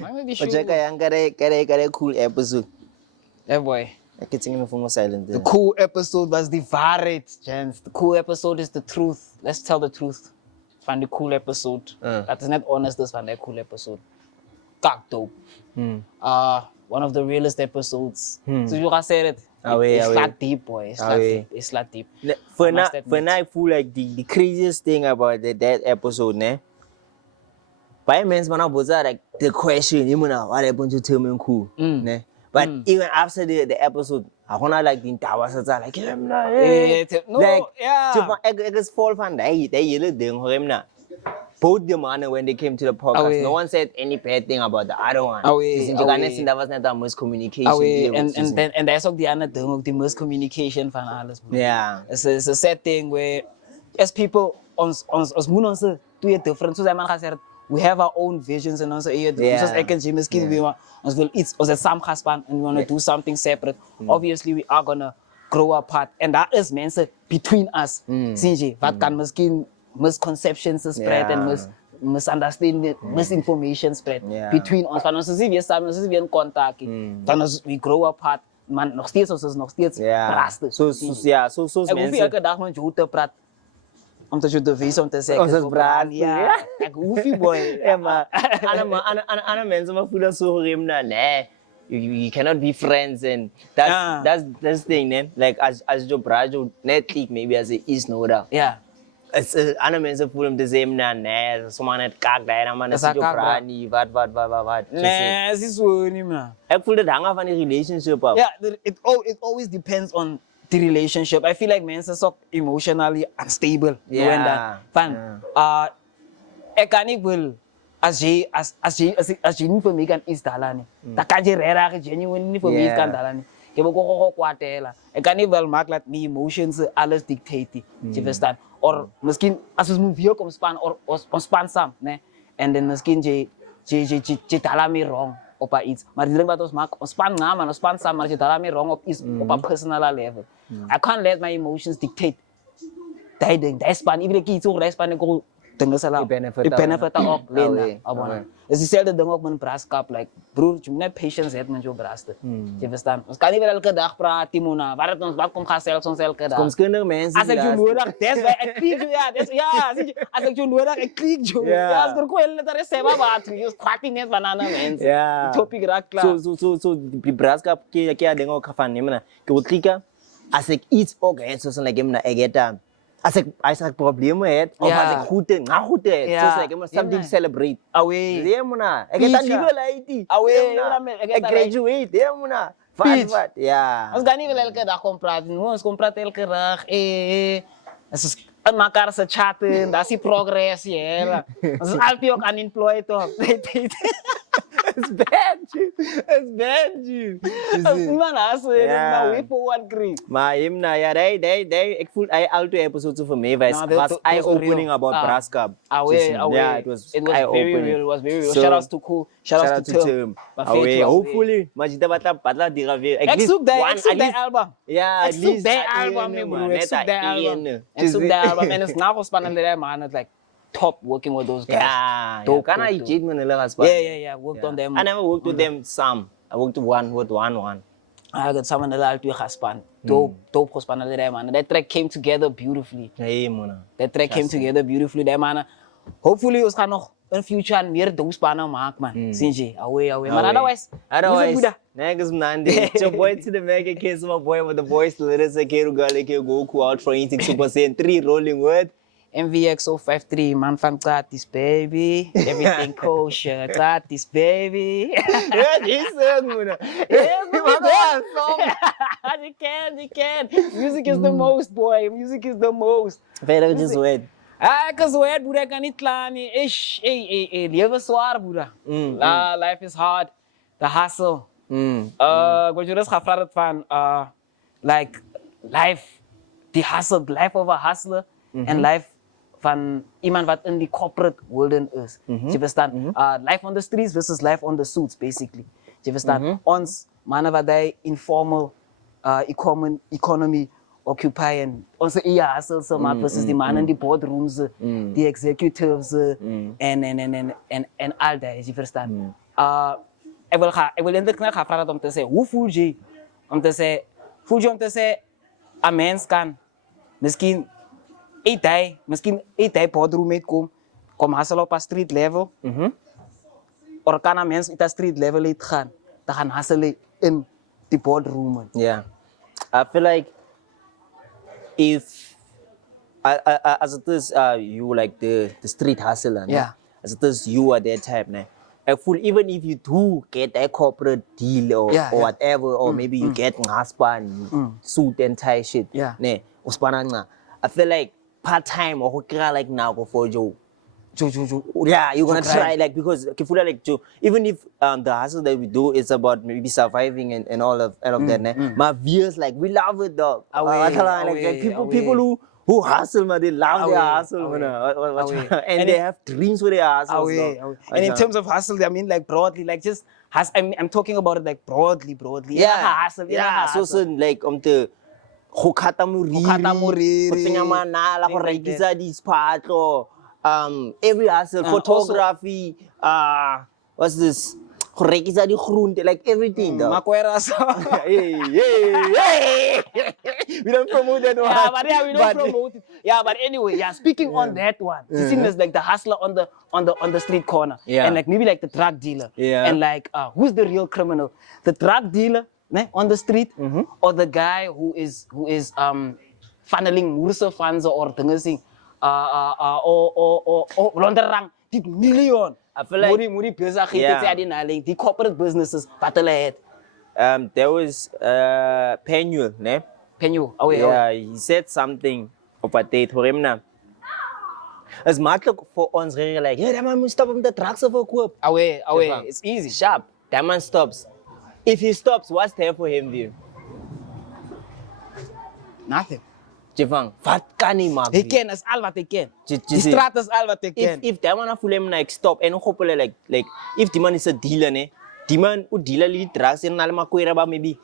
But check a cool episode. Yeah, boy. I can sing from silent. The cool episode was the Varret, gents. The cool episode is the truth. Let's tell the truth. Find the cool episode. That is not honest, this one, that cool episode. Kak dope. One of the realest episodes. So you can say it. It's like deep, boy. It's like deep. For now, I feel like the craziest thing about that episode, ne? By means, man, I was like the question, you know, what happened to Tim and Khool, ne? But even after the episode, I wanna like the entire was like, it's fall fan. They yelled them, both the man when they came to the podcast. No one said any bad thing about the other one. That was not that much communication. And that's ook the other thing, the miscommunication van alles. Yeah. It's a sad thing where as people ons two different. So we have our own visions and also ons wil iets, ons het saam gespan and we want to do something separate. Obviously we are gonna grow apart. And that is mensen between us. Sinje, wat kan miskien misconceptions spread and misunderstanding, misinformation spread between ons. Van ons is weer samen, ons is weer in contact. Dan as we grow apart, man, nog steeds ons is nog steeds praten. So Ik hoef elke dag met jou te praten. Omdat je de wees om te zeggen. Ons is praten. Ja, ik hoef je, boy. Ja, maar andere mensen voelen zo grim na, nee. You cannot be friends, and that's the thing, man. Like as your brother, net maybe as a is no da. Yeah. It's andere mensen voelen de same na, nee. Sommige net kak daar, en man is je brother niet, wat. Nee, het is zo niet meer. Ik voel het hangen van die relationship af. Yeah, it always depends on the relationship. I feel like mensen so emotionally unstable. Ik kan niet wel. Als je niet voor mij kan installeren, dan kan je raar genuine niet voor mij kan installeren. Ik heb ook kwaad. Ik kan niet wel maken dat mijn emotions alles dictaten. Je verstaan? Of misschien als we een video komen spannen, of spannen samen, nee. En dan misschien je tala me wrong op iets. Maar die ding wat ons maakt, ons spannen namen, ons spannen samen, maar je tala me wrong op iets op een personal level. I can't let my emotions dictate. Dat ding, dat span, iedere keer iets ook, dat span ik ook. Ik benefit ook lenen. Het is dezelfde ding ook met een braaskap. Like, broer, je moet net patience hebben met je braasten. Je verstaan? Ons kan niet weer elke dag praten, Mona. Wat komt gaat zelfs ons elke dag? Soms kunnen mensen. Als ik je nodig, dat is bij ik kliek je. Als ik je nodig, ik kliek je. Ja, als ik gewoon heel net is, maar je Khwati net van andere mensen. Ja. Topic raak klaar. Zo die braaskap, ik denk ook van nemen. Ik wil klikken. Als ik iets ook heb, zoals ik hem naar get als ik problemen heb, of als ik goed heb, zoals ik something to celebrate. Ja, mona. Ik heb dat niet wel uit. Ik graduate, ja, mona. Wat? Ja. Ons gaan niet wel elke dag komen praten. Ons komen praten elke dag. En elkaar ze chatten, dat is die progress, ja. Ons is altijd ook unemployed, toch? It's bad, G. Man, nou weer voor wat krijg. Maar hem na, ja, ik voel hij altijd episodes voor mij was eye-opening about braaskap. Yeah, it was very real. Shout-outs to Khool, shout-outs to Tim. Hopefully, maar je dat die weer. Ik zoek dat album. Ja, ik zoek dat album, man. Ik zoek dat album. En het is nou spannend, man. Het like top working with those guys. Yeah, can I cheat me Yeah. Worked on them. I never worked with them some. I worked with one. I got some in the life to gespan. Dope gespan there, man. That track came together beautifully. Hey, man. That track came together beautifully, there, man. Hopefully, ons gaan nog in future meer dope spannen maken, man. Sinje, away. Maar otherwise, next Monday, your boy to the mega kids, my boy with the voice, let us say, go out for anything super saiyan 3 rolling with. MVX053, man van gratis, baby. Everything kosher, gratis, baby. Ja, Jesus, man. You can. Music is the most, boy. Music is the most. Verder just wait. Ik is wet, broer. Ik kan niet klaar. Leven is zwaar, broer. Life is hard. The hustle. Wat je dus gaat vragen van, like, life, the hustle, life of a hustler. En life van iemand wat in die corporate world is. Je verstaan? Life on the streets versus life on the suits, basically. Je verstaan? Ons mannen wat die informal economy, occupy and also hustle so much versus the man in the boardrooms, the executives, and all that, as you understand. I will end the vraag om te zeggen, hoe voel je? Om te zeggen, een mens kan misschien eet hij boardroom meekomen, kom hustle op een street level, of kan een mens op een street level gaan, dan gaan hustelen in die boardroom. Yeah, I feel like if as it is you like the street hustler, Yeah. as it is you are that type, né? I feel even if you do get a corporate deal or whatever, or maybe you get husband suit and tie shit, Yeah. né? I feel like part time or like now go for Joe. Yeah, you're gonna try like because like even if the hustle that we do is about maybe surviving and all of that, my viewers like we love it dog. Like people who hustle, man, they love their hustle, man. And they have dreams with their hustle. And in terms of hustle, I mean like broadly, like just I'm talking about it like broadly. Yeah, hustle. So like the go khata moriri, go tsenya manala, go rekisa dispatlo, every hustle, photography, what's this? Go rekisa di groente, like everything. Makweras. Hey. We don't promote that one. Yeah, we don't promote it. Yeah, but anyway, speaking on that one, you see there's like the hustler on the street corner, and like maybe like the drug dealer, and like who's the real criminal? The drug dealer on the street, or the guy who is funneling Mursa funds or things, or laundering million. I feel like the corporate businesses battle ahead. There was Penuel, ne? Penuel, he said something about that for him now. As much for ons like, yeah, that man must stop him the drugs of a coop. Away, it's easy. Sharp. That man stops. If he stops, what's there for him, view? Nothing. Jevang, wat kan hij maken? Hij kan, is al wat hij kan. Die straat is al wat hij kan. If that man voel hem like stop, en hopelijk like if die man is a dealer, ne? Die man who dealer die drugs en allemaal kwera ba maybe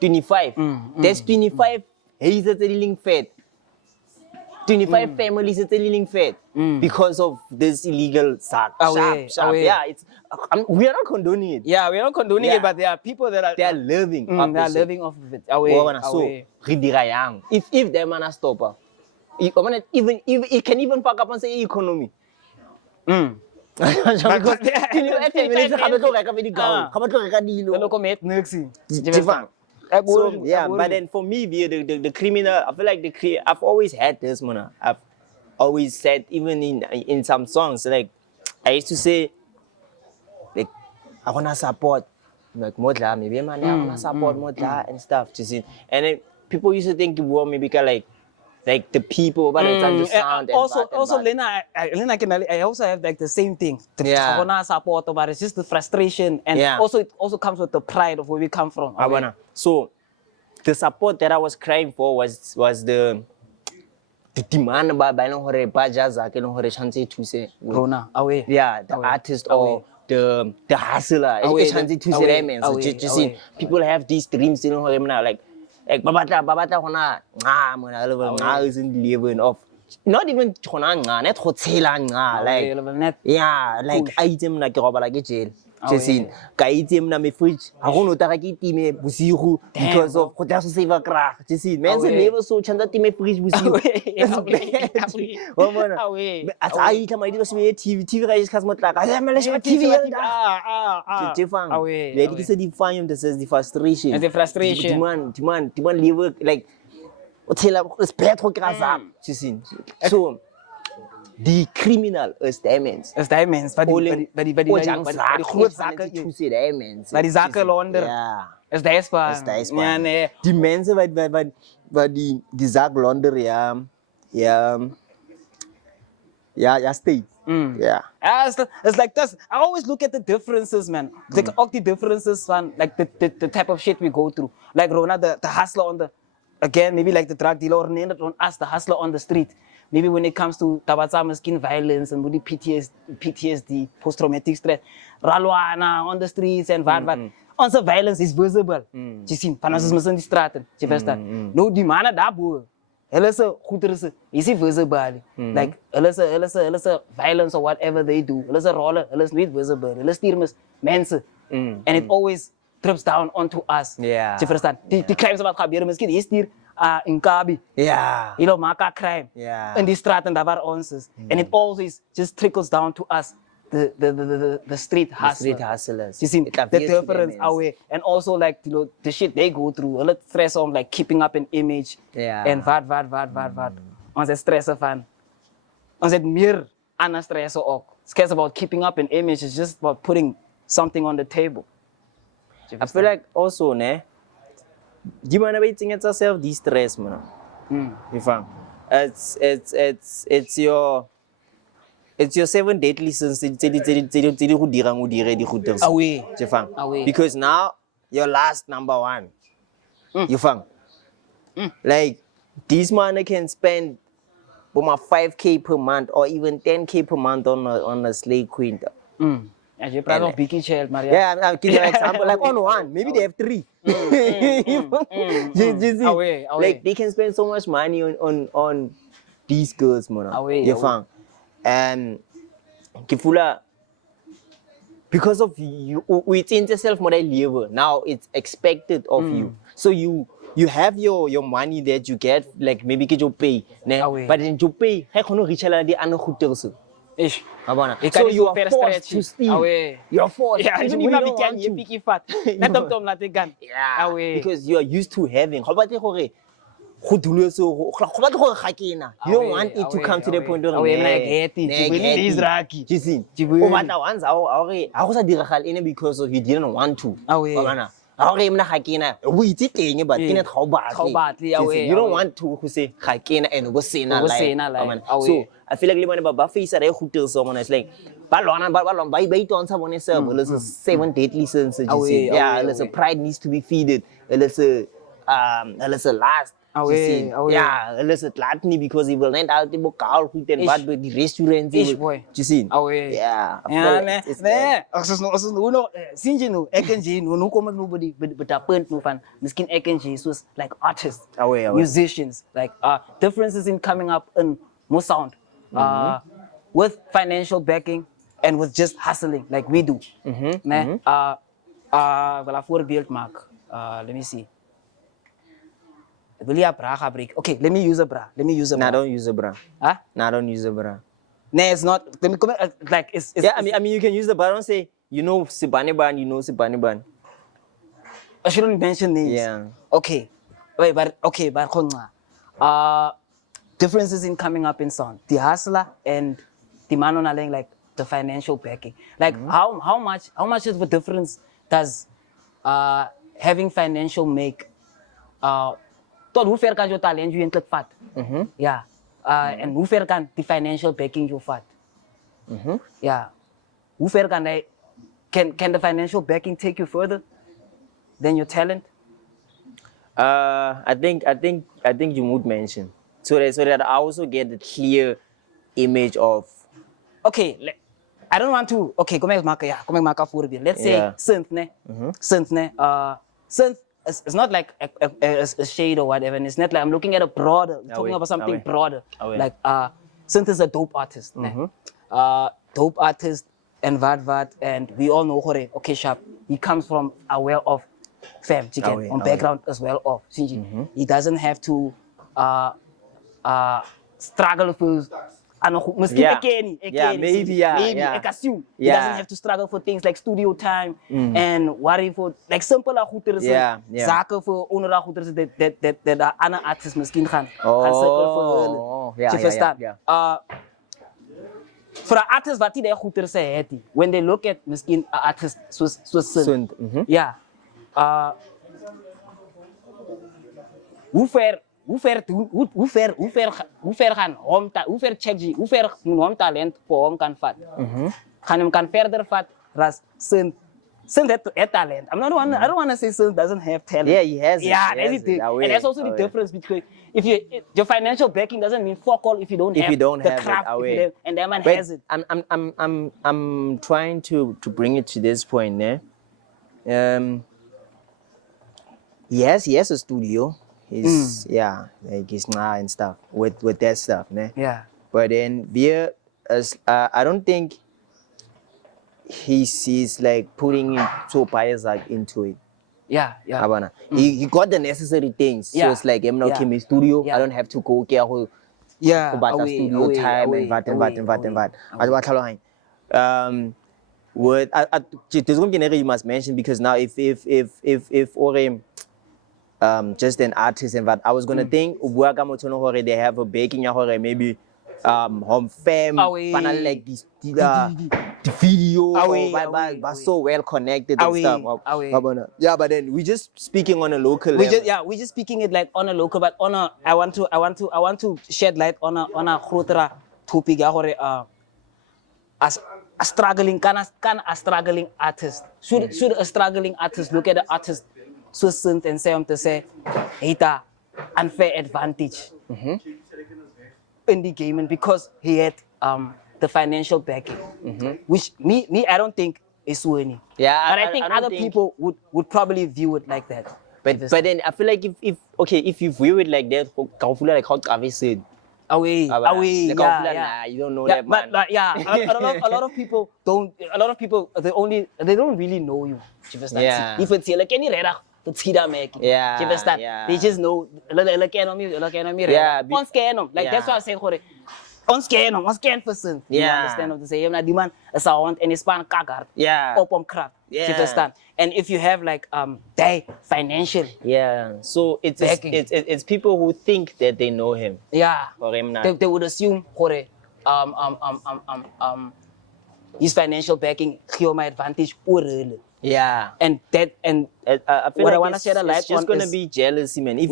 25. That's 25. He is a dealing fat. 25 families are dealing fat because of this illegal sharp. Yeah, we are not condoning it. Yeah, we are not condoning it, but there are people that are living. They are living off of it. So, if that man a stopper, even it can even fuck up and say economy. Because so, yeah, but then for me, the criminal, I feel like I've always had this, man. I've always said, even in some songs, like I used to say, like I wanna support, like Modla, maybe man, I wanna support Modla and stuff. You see, and then people used to think, well, maybe like the people, but it's the sound. Also, Lena, I also have like the same thing. I wanna support, but it's just the frustration, and also it also comes with the pride of where we come from. So, the support that I was crying for was the demand by no hore bajaza, no hore chance to say Rona away. Yeah, the artist or the hustler. Chance to say man. So just see, people have these dreams, you know, like babata hona nga isn't living of not even hona nga net go tshela nga like like item na ke robala ke jail. Just in ka item na me fridge ha go no ta ke time bosigo because of go tla so save a crack. Just see man se never so chanda time fridge bosigo. At I tell my TV guys cuz motla ka ya mele TV Jefang lady ki se define this is the frustration and the frustration demand live like o tshela respect go krasa just so the criminal is diamonds but die groot zaken to say diamonds maar die zaken launder is daisbaar man die mense wat die zaak launder state. It's like this. I always look at the differences, man. Like all the differences, man. Like the type of shit we go through. Like Rona, the hustler on the, again, maybe like the drug dealer, or on us, the hustler on the street. Maybe when it comes to tabatsama skin violence and PTSD, post-traumatic stress, Ralwana on the streets and what. Onze violence is visible. Je ziet, van ons in die straten, je verstaan. Nou, die mannen daarboven, hulle se goederen is visible. Like, hulle se violence or whatever they do, hulle se rollen, hulle is niet visible. Hulle stuur mensen. And it always trips down onto us. Yeah. Je verstaan. Die crimes wat gebeuren, misschien is hier in Kabi. Yeah. You know, maka crime. Yeah. In die straten daar waar ons is. And it always just trickles down to us. The street hustlers. Street hustlers. You see the difference away, and also like the shit they go through. Hulle stress on like keeping up an image. Yeah. En wat. Ons het stress van. Ons het meer aan stress ook. Stress about keeping up an image is just about putting something on the table. I feel like also ne, die man waiting at yourself die stress man. You fam. It's your 7 deadly sins tse di go dirang o dire di go dirisa. Away. You fam. Away. Because now your last number 1. You fam. Like this man can spend 5K per month or even 10K per month on a slave queen. As you proud of Biggie Child, Maria. Yeah, I'm giving you an example. Like on one, maybe they have 3. You see? Away. Like they can spend so much money on these girls, man. You fam. And Kifula, because of you, within yourself, now it's expected of you. So you have your money that you get, like maybe get your pay, but then you pay, Ish. So you are forced to steal. You're forced. Yeah, even you if you don't want to. picky fat. Let them tom latte gun. Yeah, because you are used to having. You don't want it to come to the point where because of you didn't want to. You don't want to say and go say so I feel like limane ba face are hotel someone is like ba don't someone is 7 deadly sins. Yeah, there's a pride needs to be feeded. There's a last. Yeah, let's gluttony because he will rent out the book out with the restaurants. Boy. You see? Yeah. Nobody but a point no fan. Miskin Ekenji was like artists, musicians, like differences in coming up in more sound, with financial backing and with just hustling like we do. Well, a voorbeeld mark. Let me see. Okay, let me use a bra. Nah, don't use a bra. Huh? Nah, don't use a bra. Nah, it's not. Let me come like it's. Yeah, I mean, you can use the bra. Don't say you know Sibani Ban. You know Sibani Ban. I shouldn't mention names. Yeah. Okay. Wait, but differences in coming up in sound. The hustler and the man on like the financial backing. Like how much of a difference does having financial make tot hoe ver kan je talent je eindelijk vat? Ja. En hoe ver kan die financial backing je vat? Ja. Hoe ver kan hij... Can the financial backing take you further than your talent? I think you would mention so that I also get the clear image of. Okay, I don't want to. Okay, kom ik maken voorbeeld. Let's say synth ne. Synth. It's not like a shade or whatever, and it's not like I'm looking at a broader, talking about something broader. Like synth is a dope artist. Dope artist and vad, and we all know Hore. Okay, sharp. He comes from a well-off fam, chicken, on background as well off. He doesn't have to struggle for. Maybe. I assume he doesn't have to struggle for things like studio time and worry for like simple goederen. Zaken voor onderaan goederen that andere artists misschien gaan cirkel voor hun. Je verstaan? Voor een artist wat die daar goederen zijn, when they look at misschien een artist zoals Sund. Ja. Hoe ver gaan hoe ver check je, hoe ver moet talent voor hem kan vat. Gaan hem kan verder vat, ras Sint heeft talent. I don't want to say Sint doesn't have talent. Yeah, he has it. Yeah, everything. And that's also the difference between your financial backing doesn't mean fuck all if you don't have the craft, and that man has it. I'm trying to bring it to this point, He has a studio. He's like he's and stuff with that stuff, ne? Yeah. But then I don't think he's like putting in so bias like into it. Yeah. Abana. He got the necessary things. So Yeah. it's like I'm now Yeah. came in studio. Yeah. I don't have to go get whole about the studio time and what. What there's something you must mention because now if or just an artist and what I was gonna think they have a baking maybe home fam panel like this the video but so well connected and stuff. Yeah, but then we just speaking on a local level. We're just speaking it like on a local, but on a I want to shed light on a grotere topic as a struggling a struggling artist. Should a struggling artist look at the artist so soon and say to say it's unfair advantage in the game and because he had the financial backing, which me I don't think is winning. Yeah, but I think other people would probably view it like that. But then I feel like if you view it like that, like how Travis said. Away, You don't know that, man. But a lot of people don't. A lot of people they don't really know you. Yeah. If it's like any reda, it's hida make. Yeah. They just know. Like Yeah. On scan them. Like that's why I say, on scan person. You understand what to say? I'm demand a sound and it's pan kagar. Yeah. Opom crap. Yeah. And if you have like they financial. Yeah. So it's people who think that they know him. Yeah. Or him not. They would assume his financial backing give my advantage Yeah. and I feel what like I want to shed a light it's just on gonna is, be jealousy, man. If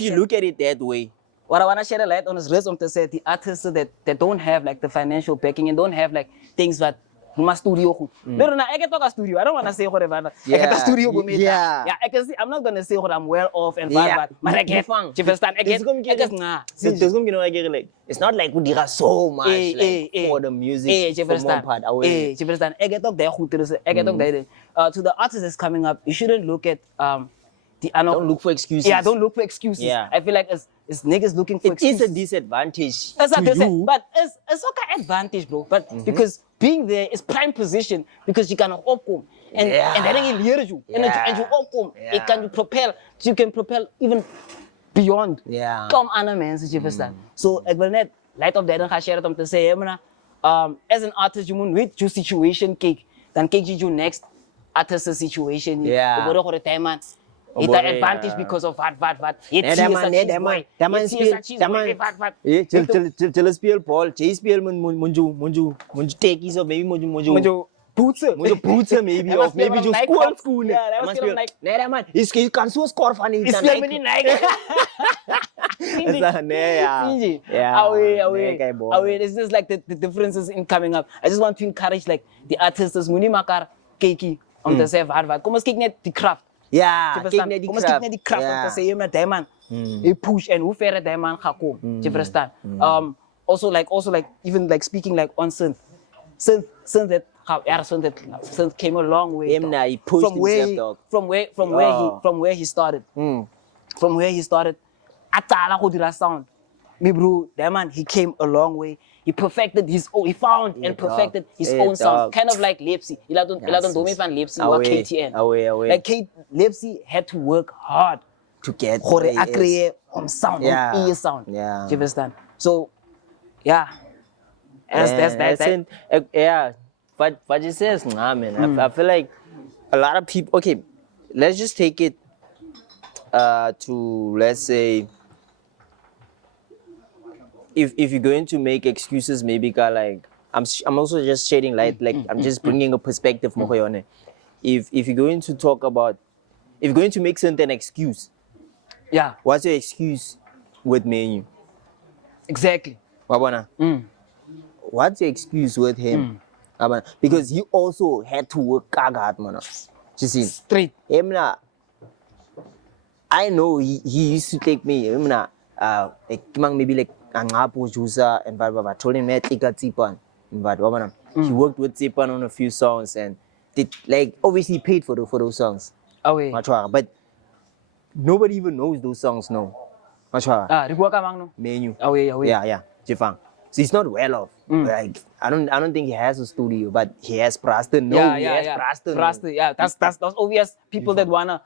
you look at it that way. What I want to shed a light on is reason to say the artists that don't have like the financial backing and don't have like things that my studio goed. No, I can talk a studio. I don't want to say whatever. I get a studio with me. Yeah. I can see. I'm not gonna say what I'm well off and bad, but I get fun. You understand? I get like it's not like we did so much for the music for one part away. You understand? I get talk there goed. I get talk there. To the artist that's coming up, you shouldn't look at don't look for excuses. Yeah, don't look for excuses. Yeah. I feel like it's niggas looking for excuses. It is a disadvantage That's to you. but it's okay advantage, bro. But because being there is prime position because you can opkom and then you leer you and you opkom. It can propel. You can propel even beyond. Yeah. Come on, man, so you understand. So I will net light of that and share it om te say, as an artist, you moet weet your situation cake. Dan kijk je next artist situation. Yeah. You go to time man. It's an advantage because of what. That man speel ball, Jay speel munju tekies or maybe munju poetsen maybe or maybe just school. That man, he can so score funny. It's speel many Nike. Away. It's just like the differences in coming up. I just want to encourage like the artists muni makar keki om te sê wat. Kom ons kyk net die kracht. Ja, kyk net die kracht om te sê jy met daai man. Hy push and hoe ver daai man gaan kom. Jy verstaan? Also like even like speaking like on synth came a long way. He pushed himself from where he started. From where he started. Atala go dira sound. Me bro, that man he came a long way. He perfected his own. He found and perfected his own sound, kind of like Lepsy. He don't do me fan Lepsy or KTN. Like Lepsy had to work hard to get create sound, ear sound. Yeah. Do you understand? So, yeah. That's yeah. But you say it's nah, man. I feel like a lot of people. Okay, let's just take it to let's say. If you're going to make excuses, maybe like I'm also just shedding light, like I'm just bringing a perspective more on it. If you're going to talk about, if you're going to make something an excuse, what's your excuse with me and you? Exactly. Wabana. What's your excuse with him? Because he also had to work hard, man. You see, straight. I know he used to take me. Maybe like Angapo Jusa and Baba told him he worked with Zipan on a few songs and like obviously paid for those songs. Away. But nobody even knows those songs now. Rikuwa ka mang no? Menu. Away. Yeah. Jifang. So he's not well off. Mm. Like I don't think he has a studio, but he has Preston. No, he has Preston. Preston, yeah. That's obvious. People that wanna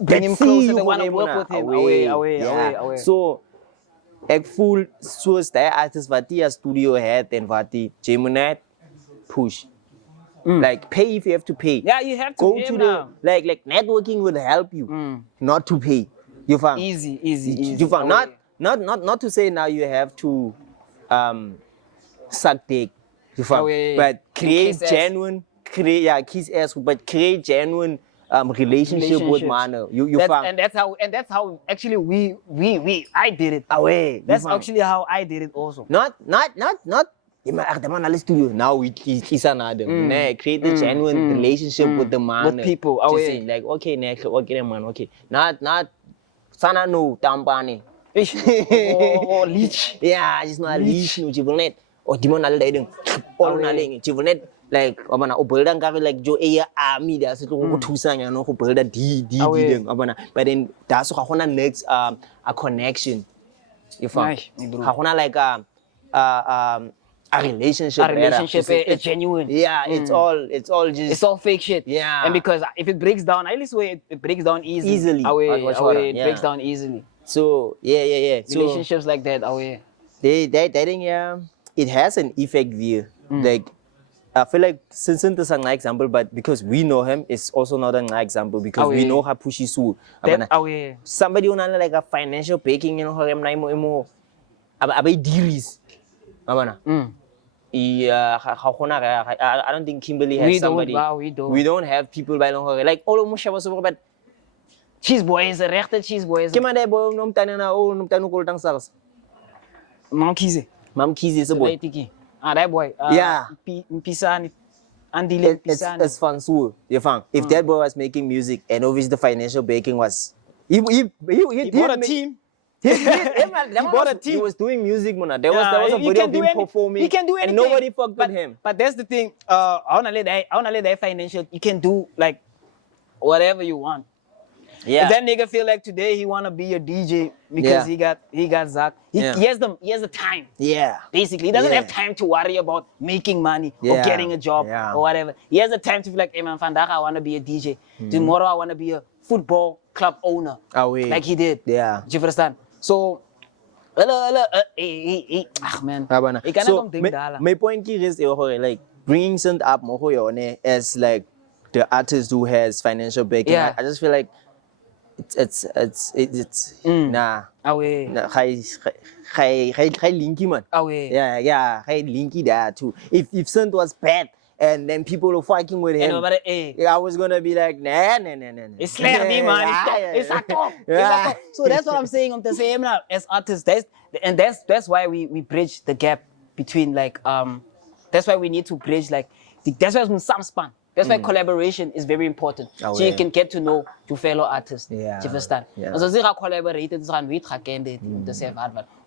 bring him closer, they wanna work with him. Away. So ek full soos die artist wat die studio het en wat die Gemini push. Like pay if you have to pay. Yeah, you have to go pay to now. the like networking will help you not to pay. You found Easy. You found not to say now you have to suck dick. You found but create genuine kiss ass but create genuine relationship with man. You found and that's how actually I did it. Away. That's actually how I did it also. Not the man at studio now he's another create the genuine relationship with the man with people away like okay next okay man okay not sana no tampane or leech it's not leech no jivelnet or dimon al dai all na leng jivelnet like abana o build ka like jo army da se go thusanya no go build di ding abana but then that's go gona next a connection you found ga gona like a relationship is genuine. Yeah, it's all just it's all fake shit. Yeah, and because if it breaks down, at least way it breaks down easily. Away, it breaks down easily. So yeah. Relationships like that, away. They think it has an effect view. Like I feel like since it's an example, but because we know him, it's also not an example because we know how pushy su. Somebody who like a financial backing, you know, him na imo abay deals. Abana. I don't think Kimberly has somebody. We don't have people by long like all of Musha was about cheese boys, rechte cheese boys. Kimade boy nom tanana nom tanu koltang sals. Mam Kizi is a boy. That boy. Pisani. Andile Pisani. It's fun so you found if that boy was making music and obviously the financial backing was he bought a team. He was doing music, man. There was a video of him performing. He can do anything. And nobody fucked with him. But that's the thing. I wanna let that financial. You can do like whatever you want. Yeah. If that nigga feel like today he wanna be a DJ because he got Zach. He has the time. Yeah. Basically, he doesn't have time to worry about making money or getting a job or whatever. He has the time to be like, hey man, vandaag I wanna be a DJ. Tomorrow I wanna be a football club owner. Like he did. Yeah. Do you understand? So, man. So, my point here is like bringing something up more as like the artist who has financial backing. I just feel like it's nah. Away. High linky man. Away. Yeah. High linky that too. If something was bad. And then people were fighting with him. I was gonna be like, nah. It's slap me, man. It's a top. So that's what I'm saying. I'm the same now as artists. That's why we bridge the gap between like That's why we need to bridge like. That's why it's some span. That's why collaboration is very important. So you can get to know your fellow artists. Yeah. Do you understand? So we collaborated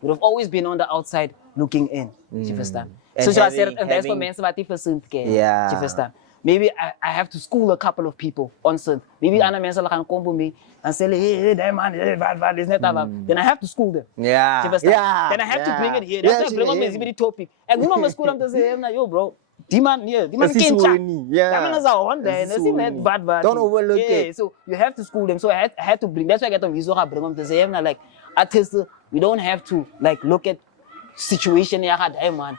we've always been on the outside looking in. Do you understand? So that's for men Do you understand? Maybe I have to school a couple of people on synth. Maybe other men can come to me and say, hey, that man, then I have to school them. Yeah. Do you understand? Then I have to bring it here. That's why I bring up the topic. And we must school them to say, yo, bro. Demand can't chat. Don't overlook it. So you have to school them. So I had to bring. That's why I get them. Bring them to say, like artists, we don't have to like look at situation. Man,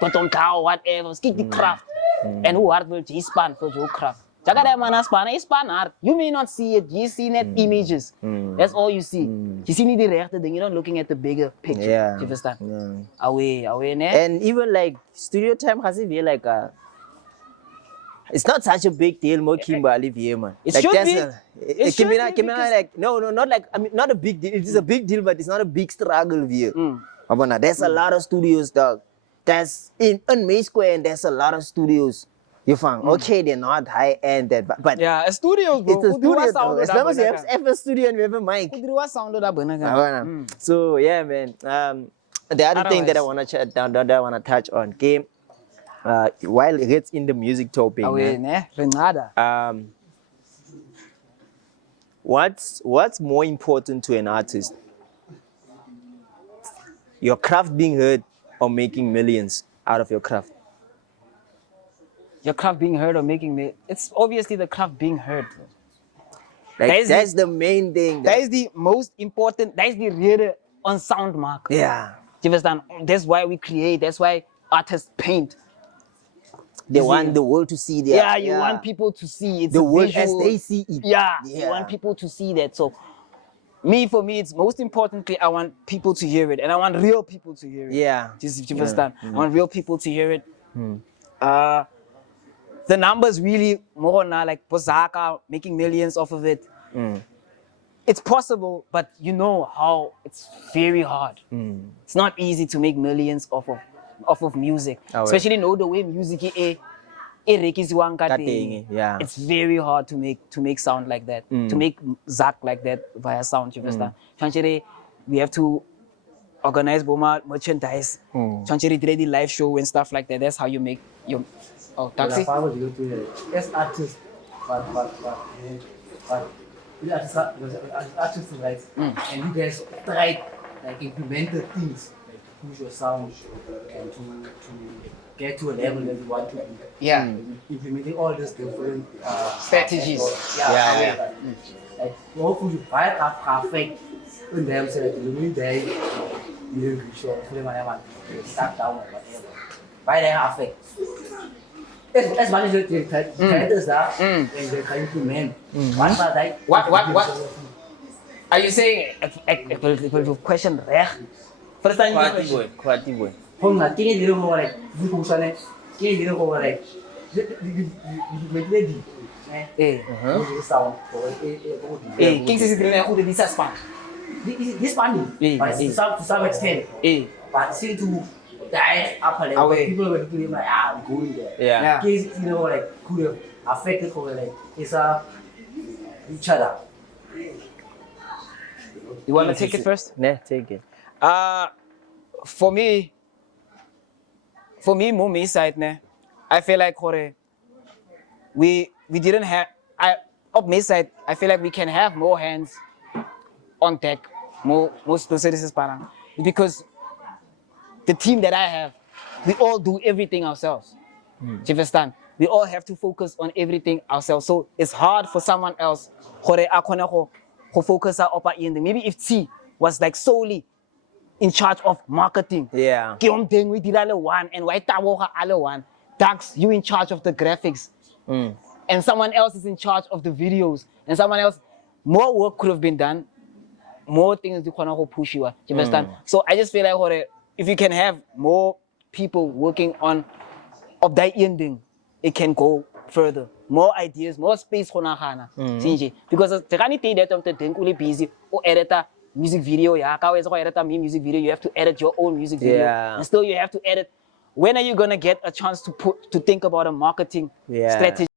but on cow whatever. Skip the craft. And who art will span for your craft. You may not see it. You see net images. That's all you see. You see the rechte thing. You're not looking at the bigger picture. Do you understand? Away, ne? And even like studio time has it be like a. It's not such a big deal, more Kimberly man. It like should be. It should be like no, not like not a big deal. It is a big deal, but it's not a big struggle view. There's a lot of studios, dog. There's in May Square, and there's a lot of studios. You found okay, they're not high end, but yeah, a studio, bro. It's a studio. Though. As long as you have a studio and we have a mic. So yeah, man. The other thing that I wanna touch on, game. while it's in the music topic, Awe ne, rencada. What's more important to an artist? Your craft being heard or making millions out of your craft? Your craft being heard or making me, it's obviously the craft being heard. Like that's the main thing. That is the most important, that is the real on sound mark. Yeah. Do you understand? That's why we create, that's why artists paint. They want the world to see their... Yeah, you want people to see it's the a world visual, as they see it. Yeah, you want people to see that. So for me, it's most importantly, I want people to hear it, and I want real people to hear it. Yeah. Just you understand? I want real people to hear it. The numbers really more now, like Bozaka making millions off of it. It's possible, but you know how it's very hard. It's not easy to make millions off of music, especially know the way music is. Yeah. It's very hard to make sound like that, to make Zach like that via sound. You understand? We have to organize merchandise. Ready live show and stuff like that. That's how you make your taxi. As artists, but we artists right, and you guys try like implement the things like to push your sound and to get to a level that you want to be. Yeah. Implementing all these different strategies. Yeah. Like hopefully you find a perfect in them so that you day you don't reach your full man start down or whatever. By the perfect. As much as you try this that and they can implement one by day. What? Are you saying it will question reg? First time Khwati boy. Không là cái gì đâu mà lại như không sao này cái gì đâu mà lại mình lên gì này cái sound của cái quem se treina com de span? this funny but to some extent but still to die up a level people will be like I'm going there Yeah. Kids you know like could have affected or like it's each other. You want to take it first? Yeah, take it. For me, more me side ne. I feel like we didn't have up me side. I feel like we can have more hands on deck, more specialists parang, because the team that I have, we all do everything ourselves. Do you understand? We all have to focus on everything ourselves. So it's hard for someone else to focus on ending. Maybe if T was like solely in charge of marketing. Yeah. We did all one and why all one. Dax, you in charge of the graphics. And someone else is in charge of the videos. And someone else, more work could have been done. More things you can push you. Do you understand? So I just feel like if you can have more people working on that ending, it can go further. More ideas, more space for Nahana. Because the kind of thing that I'm busy or editor music video, music video, you have to edit your own music video. Yeah. And still you have to edit. When are you gonna get a chance to think about a marketing strategy?